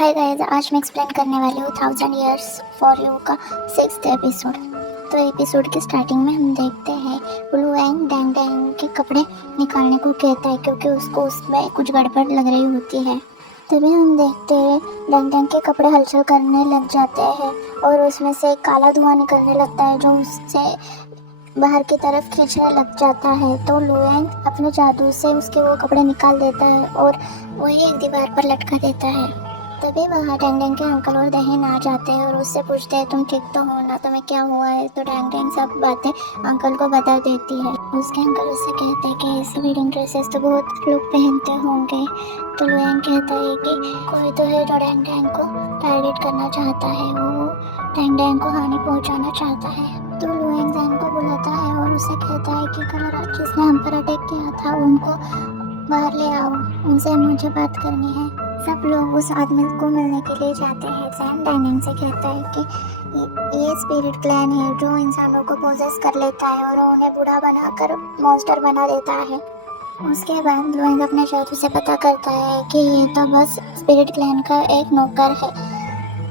Hi guys, आज मैं explain करने वाली हूँ 1000 Years फॉर यू का 6th एपिसोड। तो एपिसोड की स्टार्टिंग में हम देखते हैं लुआंग डैंग डैंग के कपड़े निकालने को कहता है क्योंकि उसको उसमें कुछ गड़बड़ लग रही होती है। तभी हम देखते हैं डैंग डैंग के कपड़े हलचल करने लग जाते हैं और उसमें से काला धुआं निकलने लगता है जो उससे बाहर की तरफ खींचने लग जाता है। तो लुआंग अपने जादू से उसके वो कपड़े निकाल देता है और वही एक दीवार पर लटका देता है। तभी वहाँ डैंग डैंग के अंकल और दहीन आ जाते हैं और उससे पूछते हैं तुम ठीक तो हो ना, तुम्हें क्या हुआ है। तो डैंग डैंग सब बातें अंकल को बता देती है। उसके अंकल उससे कहते हैं कि ऐसे वेडिंग ड्रेसेस तो बहुत लोग पहनते होंगे। तो लुआंग कहता है कि कोई तो है जो डैंग डैंग को टारगेट करना चाहता है, वो डैंग डैंग को हानि पहुँचाना चाहता है। तो लुआंग जैन को बुलाता है और उसे कहता है कि कल रात जिसने हम पर अटैक किया था उनको बाहर ले आओ, उनसे मुझे बात करनी है। सब लोग उस आदमी को मिलने के लिए जाते हैं। जैन डायनिंग से कहता है कि ये स्पिरिट क्लैन है जो इंसानों को पोजेस कर लेता है और उन्हें बूढ़ा बनाकर मॉन्स्टर बना देता है। उसके बाद लुआंग अपने जादू से पता करता है कि ये तो बस स्पिरिट क्लैन का एक नौकर है।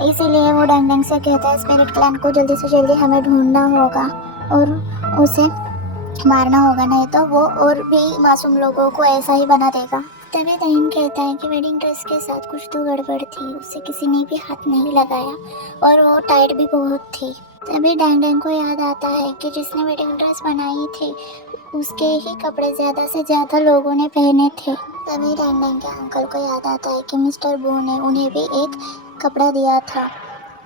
इसीलिए वो डैंग डैंग से कहता है स्पिरिट क्लैन को जल्दी से जल्दी हमें ढूंढना होगा और उसे मारना होगा, नहीं तो वो और भी मासूम लोगों को ऐसा ही बना देगा। तभी दहीन कहता है कि वेडिंग ड्रेस के साथ कुछ तो गड़बड़ थी, उसे किसी ने भी हाथ नहीं लगाया और वो टाइट भी बहुत थी। तभी डैंग डैंग को याद आता है कि जिसने वेडिंग ड्रेस बनाई थी उसके ही कपड़े ज़्यादा से ज़्यादा लोगों ने पहने थे। तभी डैंग डैंग के अंकल को याद आता है कि मिस्टर बू ने उन्हें भी एक कपड़ा दिया था।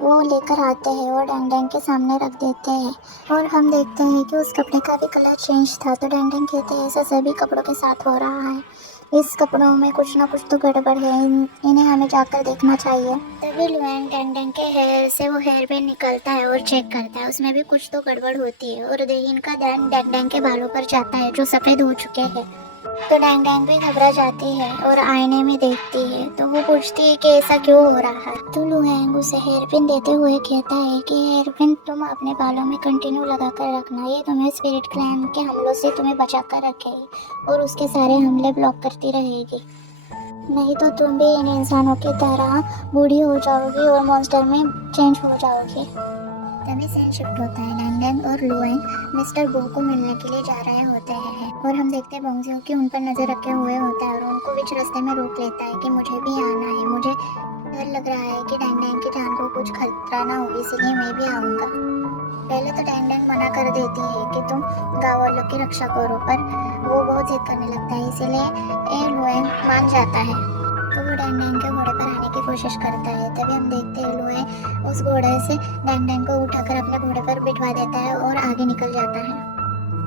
वो लेकर आते हैं और डैंग डैंग के सामने रख देते हैं और हम देखते हैं कि उस कपड़े का भी कलर चेंज था। तो डैंग डैंग कहते हैं ऐसा सभी कपड़ों के साथ हो रहा है, इस कपड़ों में कुछ ना कुछ तो गड़बड़ है, इन्हें हमें जाकर देखना चाहिए। तभी लुआंग डैंग डैंग के हेयर से वो हेयर बैंड निकलता है और चेक करता है, उसमें भी कुछ तो गड़बड़ होती है और दहीन का ध्यान डैंग डैंग के बालों पर जाता है जो सफ़ेद हो चुके हैं। तो डैंग डैंग भी घबरा जाती है और आईने में देखती है। तो वो पूछती है कि ऐसा क्यों हो रहा है। तो लुआंग उसे हेयर पिन देते हुए कहता है कि हेयर पिन तुम अपने बालों में कंटिन्यू लगा कर रखना, ये तुम्हें स्पिरिट क्लैन के हमलों से तुम्हें बचा कर रखेगी और उसके सारे हमले ब्लॉक करती रहेगी, नहीं तो तुम भी इन इंसानों की तरह बूढ़ी हो जाओगी और मॉन्स्टर में चेंज हो जाओगी। तभी सीन शिफ्ट होता है। डैंग डैंग और लुआंग मिस्टर बू को मिलने के लिए जा रहे होते हैं और हम देखते हैं बोंगजियो की उन पर नजर रखे हुए होता है और उनको बीच रास्ते में रोक लेता है कि मुझे भी आना है, मुझे डर लग रहा है कि डैंग डैंग की जान को कुछ खतरा ना हो, इसलिए मैं भी आऊँगा। पहले तो डैंग डैंग मना कर देती है कि तुम गाँव वालों की रक्षा करो, पर वो बहुत जिद करने लगता है, इसीलिए लुआंग मान जाता है। तो वो डैंग डैंग के घोड़े पर आने की कोशिश करता है। तभी हम देखते हैं लुआंग उस घोड़े से डैंग डैंग को उठाकर अपने घोड़े पर बिठवा देता है और आगे निकल जाता है।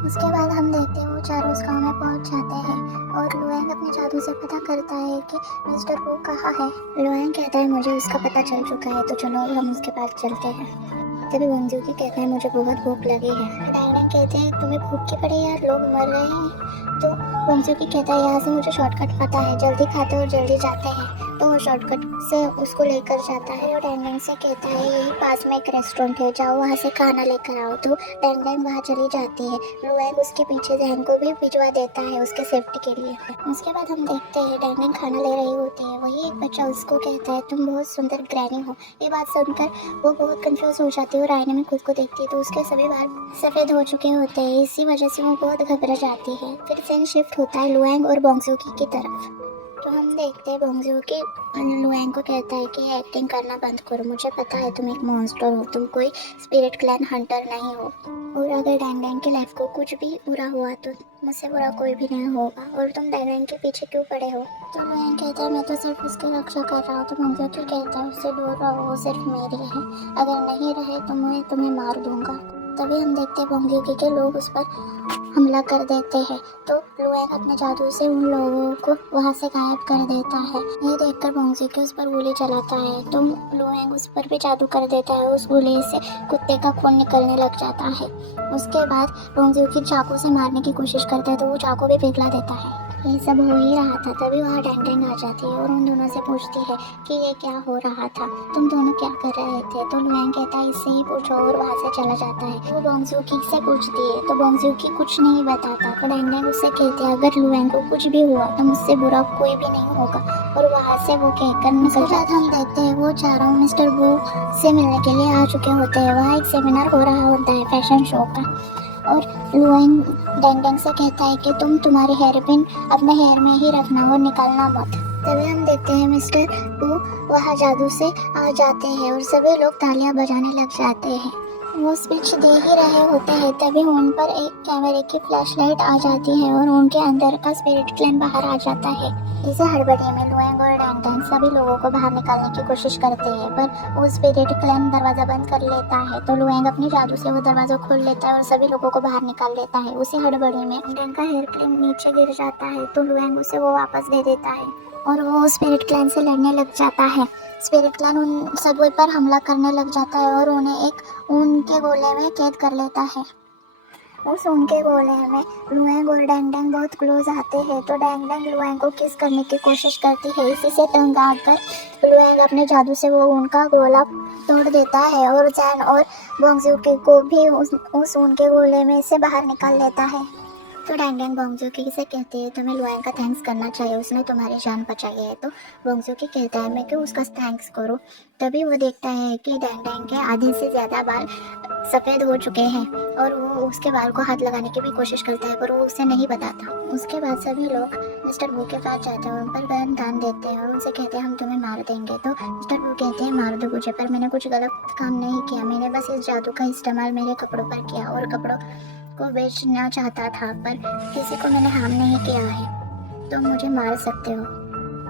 उसके बाद हम देखते हैं वो चारों उस गाँव में पहुंच जाते हैं और लुआंग अपने जादू से पता करता है कि मिस्टर वो कहाँ है। लुआंग कहता है मुझे उसका पता चल चुका है, तो चलो अब हम उसके पास चलते हैं। तभी बोंगजियो कहता है मुझे बहुत भूख लगी है। डैंग डैंग कहते हैं तुम्हें भूख की पड़ी यार, लोग मर रहे हैं। तो बोंगजियो कहता है यहाँ से मुझे शॉर्टकट पता है, जल्दी खाते और जल्दी जाते हैं। तो वो शॉर्टकट से उसको लेकर जाता है और डैंग डैंग से कहता है यही पास में एक रेस्टोरेंट है, जाओ वहाँ से खाना लेकर आओ। तो डैंग डैंग वहाँ चली जाती है। लुआंग उसके पीछे जैन को भी भिजवा देता है उसके सेफ्टी के लिए। उसके बाद हम देखते हैं डैंग डैंग खाना ले रही होती है, वही एक बच्चा उसको कहता है तुम बहुत सुंदर ग्रैनी हो। ये बात सुनकर वो बहुत कंफ्यूज हो जाती है और आईने में खुद को देखती है तो उसके सभी बाल सफ़ेद हो चुके होते हैं, इसी वजह से वो बहुत घबरा जाती है। फिर सीन शिफ्ट होता है लुआंग और बोंगजियो की तरफ। तो हम देखते हैं बोंगजियो की लुआंग को कहता है कि एक्टिंग करना बंद करो, मुझे पता है तुम एक मॉन्स्टर हो, तुम कोई स्पिरिट क्लैन हंटर नहीं हो और अगर डैंग डैंग की लाइफ को कुछ भी बुरा हुआ तो मुझसे बुरा कोई भी नहीं होगा और तुम डैंग डैंग के पीछे क्यों पड़े हो। तो लुआंग कहता है मैं तो सिर्फ उसकी रक्षा कर रहा हूँ। तो बोंगजियो कहता है उससे दूर रहो, वो सिर्फ मेरी है, अगर नहीं रहे तो मैं तुम्हें मार दूंगा। तभी हम देखते हैं बोंगजियो के लोग उस पर हमला कर देते हैं। तो लुआंग अपने जादू से उन लोगों को वहाँ से गायब कर देता है। ये देखकर बोंगजियो उस पर गोली चलाता है तो लुआंग उस पर भी जादू कर देता है, उस गोली से कुत्ते का खून निकलने लग जाता है। उसके बाद बोंगजियो चाकू से मारने की कोशिश करता है तो वो चाकू भी पिघला देता है। ये सब हो ही रहा था तभी वहाँ डैंग डैंग आ जाती है और उन दोनों से पूछती है कि ये क्या हो रहा था, तुम दोनों क्या कर रहे थे। तो लुआंग कहता है इससे ही पूछो और वहाँ से चला जाता है। वो बोंगजूकी से पूछती है तो बोंगजूकी कुछ नहीं बताता। तो डैंग डैंग उससे कहते हैं अगर लुआंग को कुछ भी हुआ तो मुझसे बुरा कोई भी नहीं होगा, और वहाँ से वो कहकर निकल जाता है। हम देखते हैं वो चारों मिस्टर बू से मिलने के लिए आ चुके होते हैं। वहाँ एक सेमिनार हो रहा होता है फैशन शो का, और लुआंग डैंग डैंग से कहता है कि तुम तुम्हारे हेयर पिन अपने हेयर में ही रखना और निकालना मत। तभी हम देखते हैं मिस्टर बू वहाँ जादू से आ जाते हैं और सभी लोग तालियां बजाने लग जाते हैं। वो स्पीच दे ही रहे होते हैं तभी उन पर एक कैमरे की फ्लैशलाइट आ जाती है और उनके अंदर का स्पिरिट क्लैन बाहर आ जाता है। इसे हड़बड़ी में लुआंग और डैंग डैंग सभी लोगों को बाहर निकालने की कोशिश करते हैं, पर वो स्पिरिट क्लैन दरवाजा बंद कर लेता है। तो लुआंग अपनी जादू से वो दरवाजा खोल लेता है और सभी लोगों को बाहर निकाल लेता है। उसी हड़बड़ी में डैंग का हेयर क्लैन नीचे गिर जाता है तो लुआंग उसे वो वापस दे देता है और वो स्पिरिट क्लैन से लड़ने लग जाता है। स्पिरिट क्लैन उन सभी पर हमला करने लग जाता है और उन्हें एक ऊन के गोले में कैद कर लेता है। उस ऊन के गोले में लुआंग और डैंग डैंग बहुत क्लोज आते हैं तो डैंग डैंग लुआंग को किस करने की कोशिश करती है। इसी से तंग आकर लुआंग अपने जादू से वो ऊन का गोला तोड़ देता है और जैन और बोंगजूकी को भी उस ऊन के गोले में से बाहर निकाल लेता है। तो डैंग डैंग बोंगजूकी से कहते हैं तुम्हें लुआंग का थैंक्स करना चाहिए, उसने तुम्हारी जान बचाई है। तो बोंगजूकी कहता है मैं क्यों उसका थैंक्स करूं। तभी वो देखता है कि डैंग डैंग के आधे से ज़्यादा बाल सफ़ेद हो चुके हैं और वो उसके बाल को हाथ लगाने की भी कोशिश करता है पर वो उसे नहीं बताता। उसके बाद सभी लोग मिस्टर बू के पास जाते हैं, उन पर गन दान देते हैं और उनसे कहते हैं हम तुम्हें मार देंगे। तो मिस्टर बू कहते हैं मार दो मुझे, पर मैंने कुछ गलत काम नहीं किया, मैंने बस इस जादू का इस्तेमाल मेरे कपड़ों पर किया और कपड़ों को बेचना चाहता था, पर किसी को मैंने हार्म नहीं किया है, तो मुझे मार सकते हो।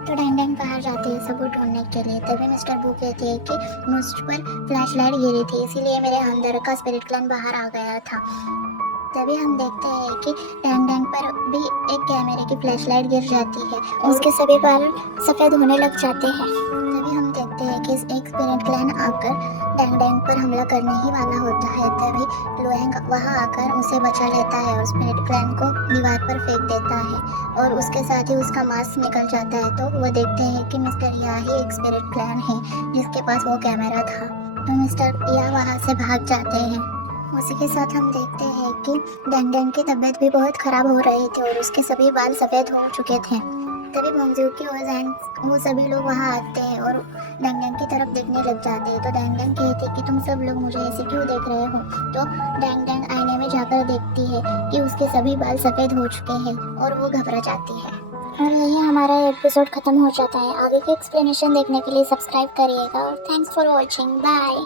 तो डैंग डैंग बाहर जाते हैं सबूत ढूंढने के लिए। तभी मिस्टर बू कहते हैं कि मुझ पर फ्लैशलाइट गिरी थी इसीलिए मेरे अंदर का स्पिरिट क्लैन बाहर आ गया था। तभी हम देखते हैं कि डैंग डैंग पर भी एक कैमरे की फ्लैशलाइट गिर जाती है, उसके सभी बाल सफ़ेद होने लग जाते हैं। तभी हम देखते हैं कि एक स्पिरिट क्लैन आकर डैंग डैंग पर हमला करने ही वाला होता है। तभी लुआंग वहाँ आकर उसे बचा लेता है और स्पिरिट क्लैन को दीवार पर फेंक देता है और उसके साथ ही उसका मास्क निकल जाता है। तो वो देखते हैं कि मिस्टर या ही एक स्पिरिट क्लैन है जिसके पास वो कैमरा था। तो मिस्टर या वहाँ से भाग जाते हैं। उसी के साथ हम देखते हैं कि डैंग डैंग की तबीयत भी बहुत ख़राब हो रही थी और उसके सभी बाल सफ़ेद हो चुके थे। तभी बोंगजूकी और जैन वो सभी लोग वहाँ आते हैं और डैंग डैंग की तरफ देखने लग जाते हैं। तो डैंग डैंग कहती है कि तुम सब लोग मुझे ऐसे क्यों देख रहे हो। तो डैंग डैंग आईने में जाकर देखती है कि उसके सभी बाल सफ़ेद हो चुके हैं और वो घबरा जाती है। और यही हमारा एपिसोड ख़त्म हो जाता है। आगे के एक्सप्लेनेशन देखने के लिए सब्सक्राइब करिएगा और थैंक्स फॉर वॉचिंग। बाय।